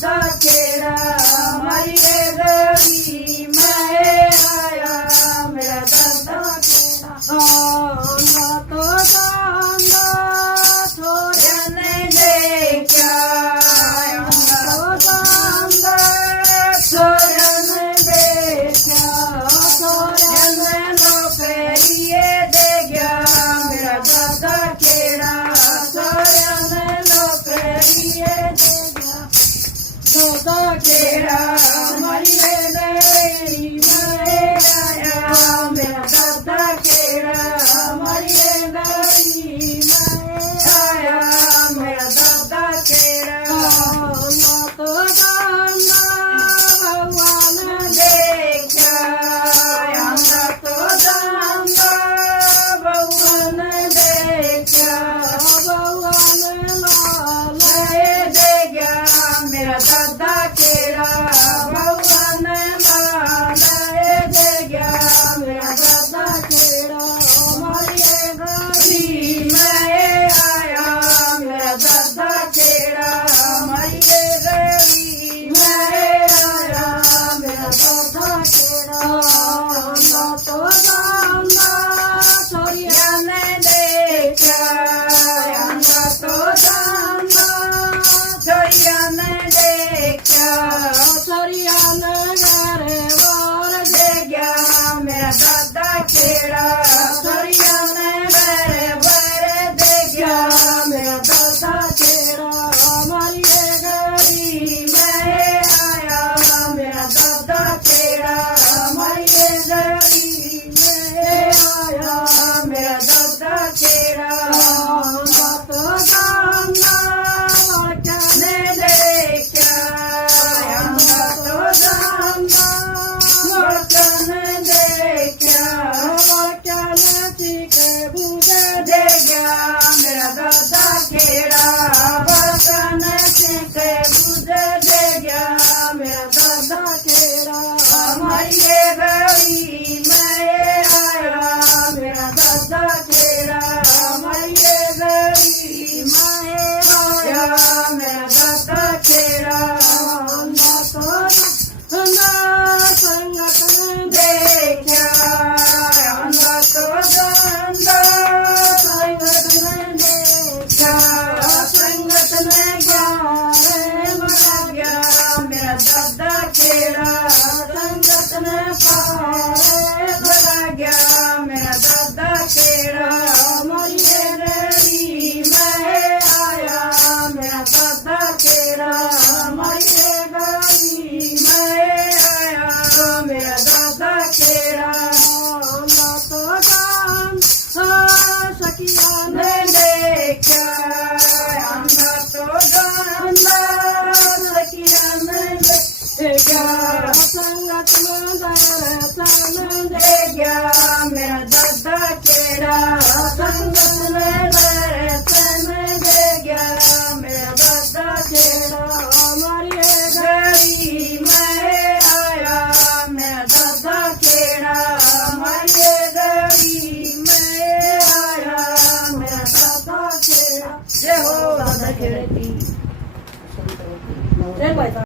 दादा केड़ा मरिए गई मैं आया मेरा दादा केड़ा ना तो जाना छोड़े नहीं देखा तो जाना छोड़े नहीं देखा छोड़े नहीं नौकरिए दे गया मेरा दादा केड़ा छोड़े नहीं नौकरिए दे गया दादा केड़ा मरिए गई मैं आया मेरा दादा केड़ा मरिए गई मैं आया मेरा दादा केड़ा ना तो जाना भगवान देखा ना तो जाना भगवान देखा भगवान लाल दे गया मेरा दादा केड़ा भगवान लाल दे गया मेरा दादा केड़ा मरिए गई मैं आया मेरा दादा केड़ा मरिए गई मैं आया मेरा दादा केड़ा ना तो जाना छोड़िया ने देखा ना तो जाना छोड़िया ने देखा छोड़िया ने घरे वार दे गया मेरा दादा केड़ा छोड़िया ने घरे वार दे गया मेरा दादा केड़ा मरिए गई मैं आया मेरा दादा केड़ा मरिए गई मैं आया मेरा दादा केड़ा ना तो जाना ने देखा ना तो जाना ने देखा के बुझे दे गया मेरा दादा केड़ा बर्तन के बुझे दे गया मेरा दादा केड़ा मरिए गई मैं आया मेरा दादा केड़ा मरिए गई मैं आया मेरा दादा केड़ा ना तो ना संगत देखा ना तो जाना संगत ने देखा संगत ने मरा गया मेरा दादा केड़ा संगत ने पारे भरा गया मेरा दादा केड़ा मरिए गई मैं आया मेरा दादा केड़ा मरिए गई मैं आया मेरा दादा केड़ा ना तो जान सकिया ने देखा ना तो जाना सकिया ने देखा संगत में दर्शन दे गया मेरा दादा केड़ा संगत